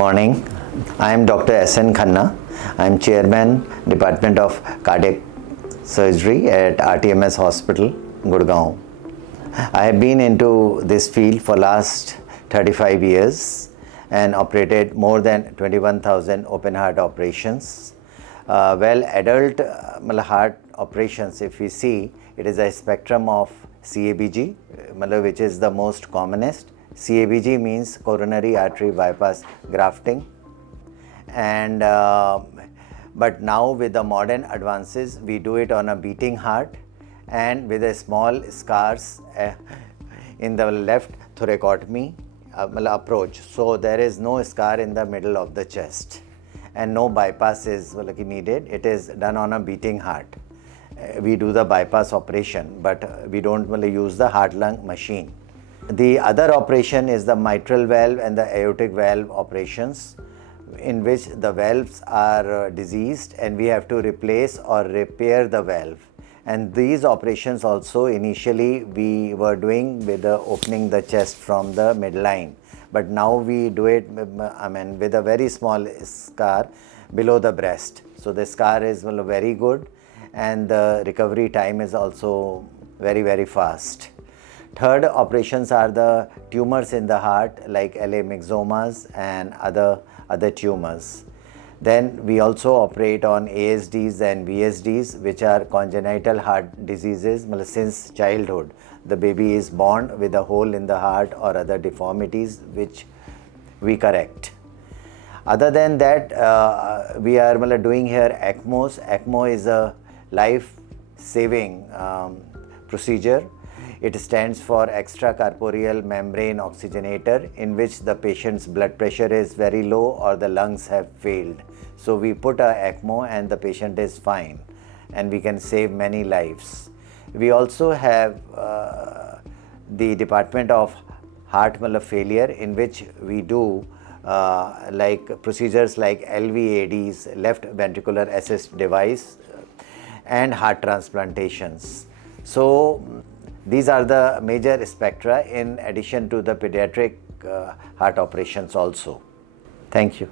morning. I am Dr. S.N. Khanna. I am Chairman, Department of Cardiac Surgery at Artemis Hospital, Gurgaon. I have been into this field for last 35 years and operated more than 21,000 open heart operations. Adult heart operations, if we see, it is a spectrum of CABG, which is the most commonest. CABG means coronary artery bypass grafting, and but now with the modern advances we do it on a beating heart and with a small scars in the left thoracotomy approach, so there is no scar in the middle of the chest and no bypass is needed. It is done on a beating heart. We do the bypass operation, but we don't use the heart-lung machine. The other operation is the mitral valve and the aortic valve operations, in which the valves are diseased and we have to replace or repair the valve. And these operations also initially we were doing with opening the chest from the midline, but now we do it with a very small scar below the breast. So the scar is very good and the recovery time is also very fast. Third operations are the tumors in the heart like LA myxomas and other tumors. Then we also operate on ASDs and VSDs, which are congenital heart diseases since childhood. The baby is born with a hole in the heart or other deformities which we correct. Other than that, we are doing here ECMOs. ECMO is a life-saving procedure. It stands for extracorporeal membrane oxygenator, in which the patient's blood pressure is very low or the lungs have failed. So we put a ECMO and the patient is fine and we can save many lives. We also have the Department of Heart Failure, in which we do procedures like LVADs, left ventricular assist device, and heart transplantations. So these are the major spectra in addition to the pediatric heart operations also. Thank you.